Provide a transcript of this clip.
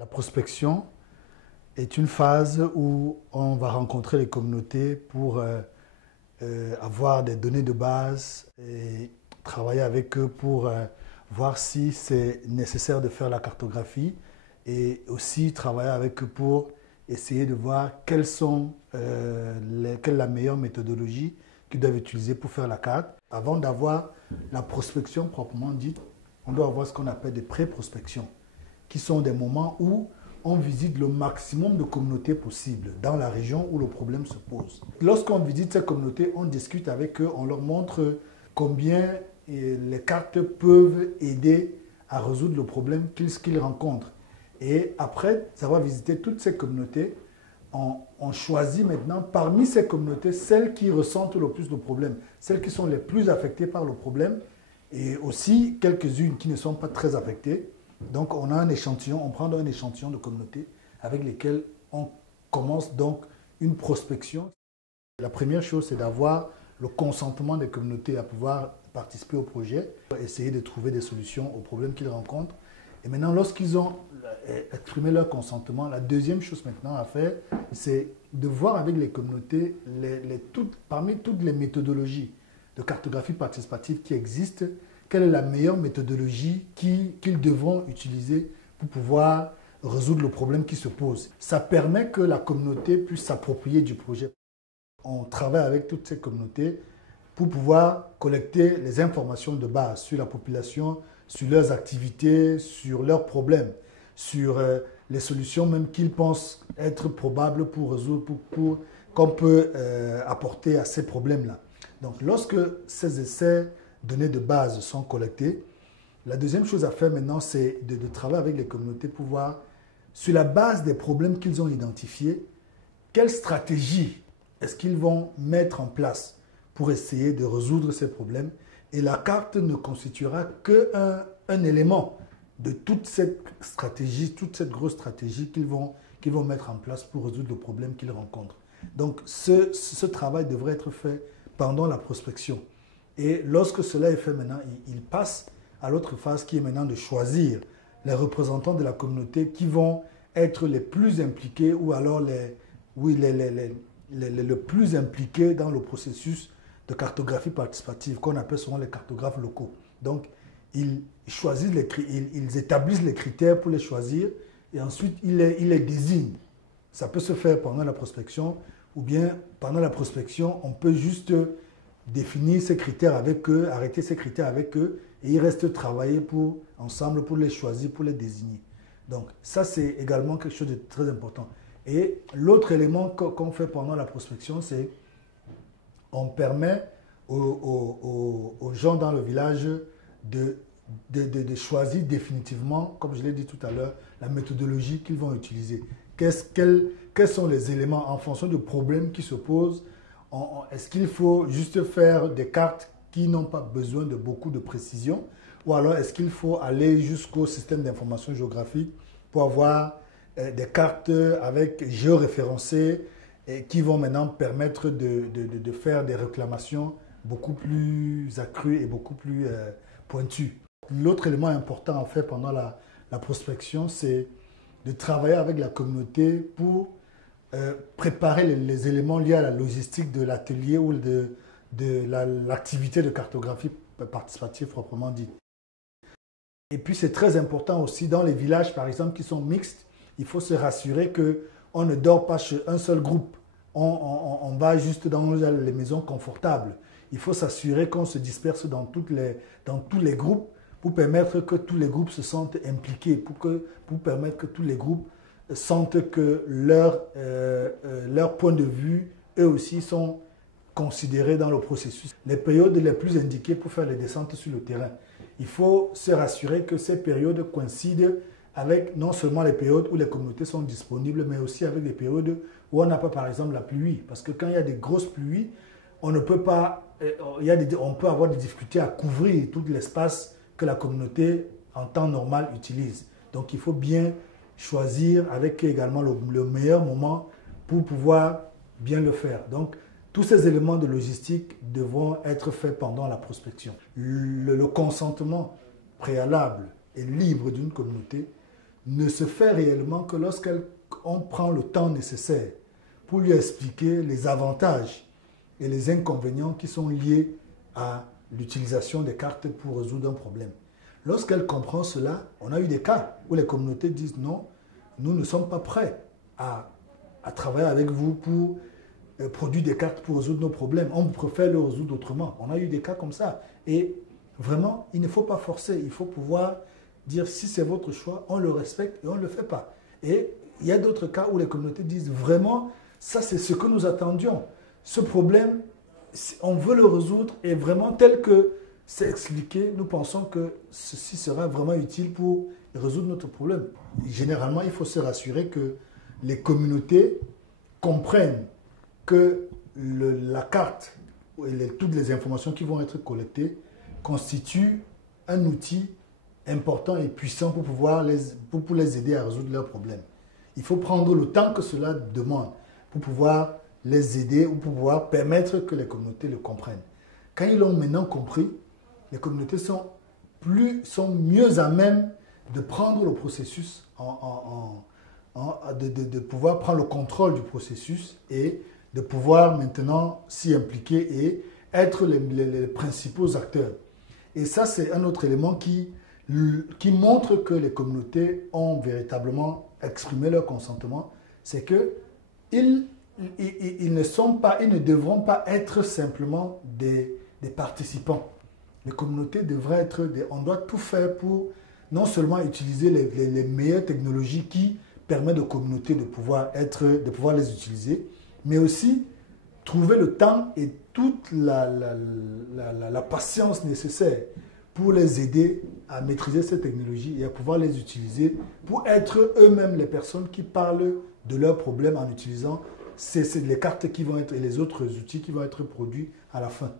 La prospection est une phase où on va rencontrer les communautés pour avoir des données de base et travailler avec eux pour voir si c'est nécessaire de faire la cartographie et aussi travailler avec eux pour essayer de voir quelle est la meilleure méthodologie qu'ils doivent utiliser pour faire la carte. Avant d'avoir la prospection proprement dite, on doit avoir ce qu'on appelle des pré-prospections, qui sont des moments où on visite le maximum de communautés possibles dans la région où le problème se pose. Lorsqu'on visite ces communautés, on discute avec eux, on leur montre combien les cartes peuvent aider à résoudre le problème qu'ils rencontrent. Et après avoir visité toutes ces communautés, on choisit maintenant parmi ces communautés celles qui ressentent le plus de problèmes, celles qui sont les plus affectées par le problème et aussi quelques-unes qui ne sont pas très affectées. Donc on a un échantillon, on prend un échantillon de communautés avec lesquelles on commence donc une prospection. La première chose, c'est d'avoir le consentement des communautés à pouvoir participer au projet, essayer de trouver des solutions aux problèmes qu'ils rencontrent. Et maintenant, lorsqu'ils ont exprimé leur consentement, la deuxième chose maintenant à faire, c'est de voir avec les communautés, parmi toutes les méthodologies de cartographie participative qui existent, quelle est la meilleure méthodologie qu'ils devront utiliser pour pouvoir résoudre le problème qui se pose. Ça permet que la communauté puisse s'approprier du projet. On travaille avec toutes ces communautés pour pouvoir collecter les informations de base sur la population, sur leurs activités, sur leurs problèmes, sur les solutions même qu'ils pensent être probables pour résoudre, qu'on peut apporter à ces problèmes-là. Donc lorsque ces données de base sont collectées, la deuxième chose à faire maintenant, c'est de travailler avec les communautés pour voir, sur la base des problèmes qu'ils ont identifiés, quelle stratégie est-ce qu'ils vont mettre en place pour essayer de résoudre ces problèmes. Et la carte ne constituera qu'un élément de toute cette stratégie, toute cette grosse stratégie qu'ils vont mettre en place pour résoudre le problème qu'ils rencontrent. Donc ce travail devrait être fait pendant la prospection. Et lorsque cela est fait maintenant, il passe à l'autre phase qui est maintenant de choisir les représentants de la communauté qui vont être les plus impliqués ou alors le plus impliqués dans le processus de cartographie participative qu'on appelle souvent les cartographes locaux. Donc, ils établissent les critères pour les choisir et ensuite ils les désignent. Ça peut se faire pendant la prospection ou bien pendant la prospection, on peut juste définir ces critères avec eux, arrêter ces critères avec eux et ils restent travailler ensemble pour les choisir, pour les désigner. Donc, ça c'est également quelque chose de très important. Et l'autre élément qu'on fait pendant la prospection, c'est on permet aux gens dans le village de choisir définitivement, comme je l'ai dit tout à l'heure, la méthodologie qu'ils vont utiliser. Quels sont les éléments en fonction du problème qui se pose? Est-ce qu'il faut juste faire des cartes qui n'ont pas besoin de beaucoup de précision? Ou alors est-ce qu'il faut aller jusqu'au système d'information géographique pour avoir des cartes avec géoréférencées et qui vont maintenant permettre de faire des réclamations beaucoup plus accrues et beaucoup plus pointues. L'autre élément important à faire pendant la prospection, c'est de travailler avec la communauté pour préparer les éléments liés à la logistique de l'atelier ou de l'activité de cartographie participative proprement dite. Et puis c'est très important aussi dans les villages par exemple qui sont mixtes, il faut se rassurer qu'on ne dort pas chez un seul groupe. On va juste dans les maisons confortables. Il faut s'assurer qu'on se disperse dans tous les groupes pour permettre que tous les groupes se sentent impliqués, pour permettre que tous les groupes sentent que leur point de vue, eux aussi, sont considérés dans le processus. Les périodes les plus indiquées pour faire les descentes sur le terrain. Il faut se rassurer que ces périodes coïncident avec non seulement les périodes où les communautés sont disponibles, mais aussi avec des périodes où on n'a pas, par exemple, la pluie. Parce que quand il y a des grosses pluies, on peut avoir des difficultés à couvrir tout l'espace que la communauté, en temps normal, utilise. Donc, il faut bien choisir avec également le meilleur moment pour pouvoir bien le faire. Donc, tous ces éléments de logistique devront être faits pendant la prospection. Le consentement préalable et libre d'une communauté ne se fait réellement que lorsqu'on prend le temps nécessaire pour lui expliquer les avantages et les inconvénients qui sont liés à l'utilisation des cartes pour résoudre un problème. Lorsqu'elle comprend cela, on a eu des cas où les communautés disent non, nous ne sommes pas prêts à travailler avec vous pour produire des cartes pour résoudre nos problèmes. On préfère le résoudre autrement. On a eu des cas comme ça. Et vraiment, il ne faut pas forcer. Il faut pouvoir dire si c'est votre choix, on le respecte et on ne le fait pas. Et il y a d'autres cas où les communautés disent vraiment, ça c'est ce que nous attendions. Ce problème, on veut le résoudre et vraiment tel que c'est expliqué, nous pensons que ceci sera vraiment utile pour résoudre notre problème. Généralement, il faut se rassurer que les communautés comprennent que la carte et toutes les informations qui vont être collectées constituent un outil important et puissant pour pouvoir les aider à résoudre leurs problèmes. Il faut prendre le temps que cela demande pour pouvoir les aider ou pour pouvoir permettre que les communautés le comprennent. Quand ils l'ont maintenant compris, les communautés sont mieux à même de prendre le processus, de pouvoir prendre le contrôle du processus et de pouvoir maintenant s'y impliquer et être les principaux acteurs. Et ça, c'est un autre élément qui montre que les communautés ont véritablement exprimé leur consentement, c'est qu'ils ne devront pas être simplement des participants. Les communautés devraient être on doit tout faire pour non seulement utiliser les meilleures technologies qui permettent aux communautés de pouvoir les utiliser, mais aussi trouver le temps et toute la patience nécessaire pour les aider à maîtriser ces technologies et à pouvoir les utiliser pour être eux-mêmes les personnes qui parlent de leurs problèmes en utilisant les cartes qui vont être et les autres outils qui vont être produits à la fin.